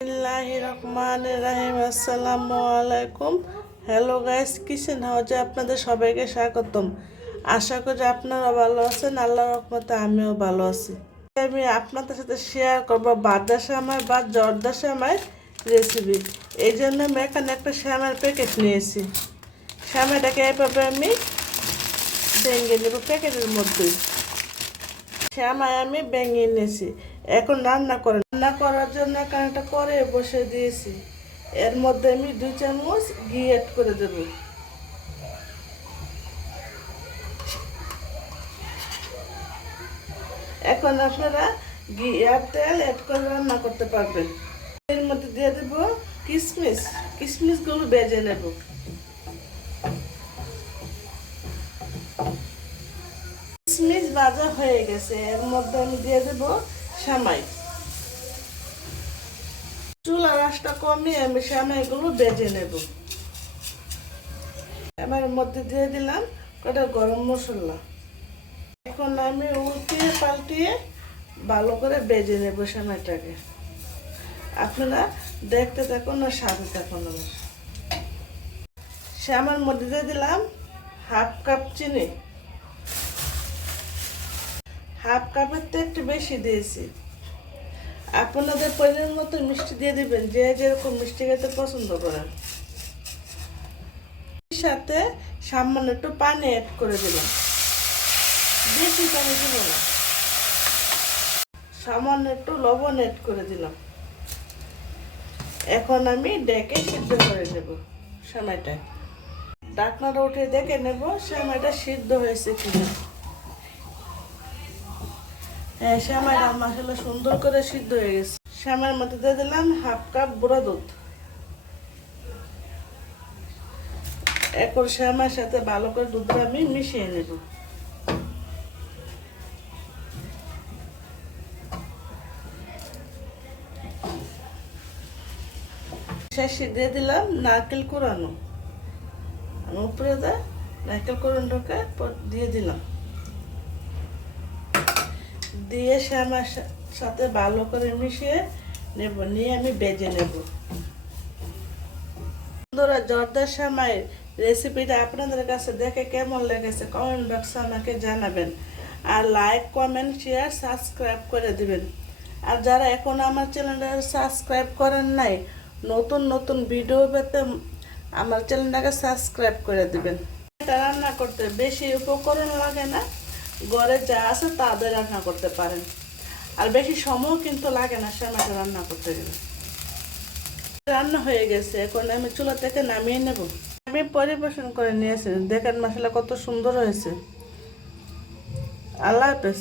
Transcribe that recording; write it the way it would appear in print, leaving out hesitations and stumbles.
বিসমিল্লাহির রহমানির রহিম। আসসালামু আলাইকুম। হ্যালো গাইস, কিচেন হাউজে আপনাদের সবাইকে স্বাগতম। আশা করি আপনারা ভালো আছেন। আল্লাহর রহমতে আমিও ভালো আছি। আমি আপনাদের সাথে শেয়ার করবো বাদা সেমাই বা জর্দা সেমাইয়ের রেসিপি। এই জন্য আমি এখানে একটা সেমাইয়ের প্যাকেট নিয়েছি। সেমাইটাকে এভাবে আমি ভেঙে নেব প্যাকেটের মধ্যেই। সেমাই আমি ভেঙে নিয়েছি। এখন রান্না করার জন্য এখানে একটা কড়াই বসে দিয়েছি। এর মধ্যে আমি 2 চামচ ঘি অ্যাড করে দেব। এখন আপনারা ঘি আর তেল অ্যাড করে রান্না করতে পারবেন। এর মধ্যে দিয়ে দেব কিশমিশগুলো ভেজে নেব। কিশমিশ ভাজা হয়ে গেছে। এর মধ্যে আমি দিয়ে দেব সেমাই। চুলার আঁচটা কমিয়ে আমি সেমাইগুলো ভেজে নেব। এবার মধ্যে দিয়ে দিলাম কটা গরম মশলা। এখন আমি উল্টিয়ে পাল্টিয়ে ভালো করে ভেজে নেব সেমাইটাকে। আপনারা দেখতে থাকুন আর সাথে থাকুন। সেমাইয়ের মধ্যে দিয়ে দিলাম হাফ কাপ চিনি। হাফ কাপের তো একটু বেশি দিয়েছি। আপনাদের পরিমাণ মতো মিষ্টি দিয়ে দিবেন, যে যেরকম মিষ্টি খেতে পছন্দ করেন। সাথে সামান্য একটু পানি অ্যাড করে দিলাম। বেশি পানি দিব না। সামান্য একটু লবণ অ্যাড করে দিলাম। এখন আমি ডেকে সিদ্ধ করে নেব সেমাইটা। ঢাকনাটা উঠে দেখে নেব সেমাইটা সিদ্ধ হয়েছে কিনা। হ্যাঁ, সেমাইটা আসলে সুন্দর করে সিদ্ধ হয়ে গেছে। সেমাইয়ের মধ্যে দিয়ে দিলাম হাফ কাপ গুঁড়া দুধ। এখন সেমাইয়ের সাথে ভালো করে দুধটা আমি মিশিয়ে নেব। শেষে দিয়ে দিলাম নারকেল কোরানো। আমি উপরে নারকেল কোরানোটাকে দিয়ে দিলাম। দিয়ে সেমাইয়ের সাথে ভালো করে মিশিয়ে নেব। নিয়ে আমি ভেজে নেব। বন্ধুরা, জর্দা সেমাইয়ের রেসিপিটা আপনাদের কাছে দেখে কেমন লেগেছে কমেন্ট বক্সে আমাকে জানাবেন। আর লাইক, কমেন্ট, শেয়ার, সাবস্ক্রাইব করে দিবেন। আর যারা এখন আমার চ্যানেলটা সাবস্ক্রাইব করেন নাই, নতুন নতুন ভিডিও পেতে আমার চ্যানেলটাকে সাবস্ক্রাইব করে দিবেন। এটা রান্না করতে বেশি উপকরণ লাগে না। ঘরে যা আছে তা দিয়ে রান্না করতে পারেন। আর বেশি সময় কিন্তু লাগে না সেমাইটা রান্না করতে গেলে। রান্না হয়ে গেছে। এখন আমি চুলা থেকে নামিয়ে নেব। আমি পরিবেশন করে নিয়েছি। দেখেন মশলা কত সুন্দর হয়েছে। আল্লাহ হাফেজ।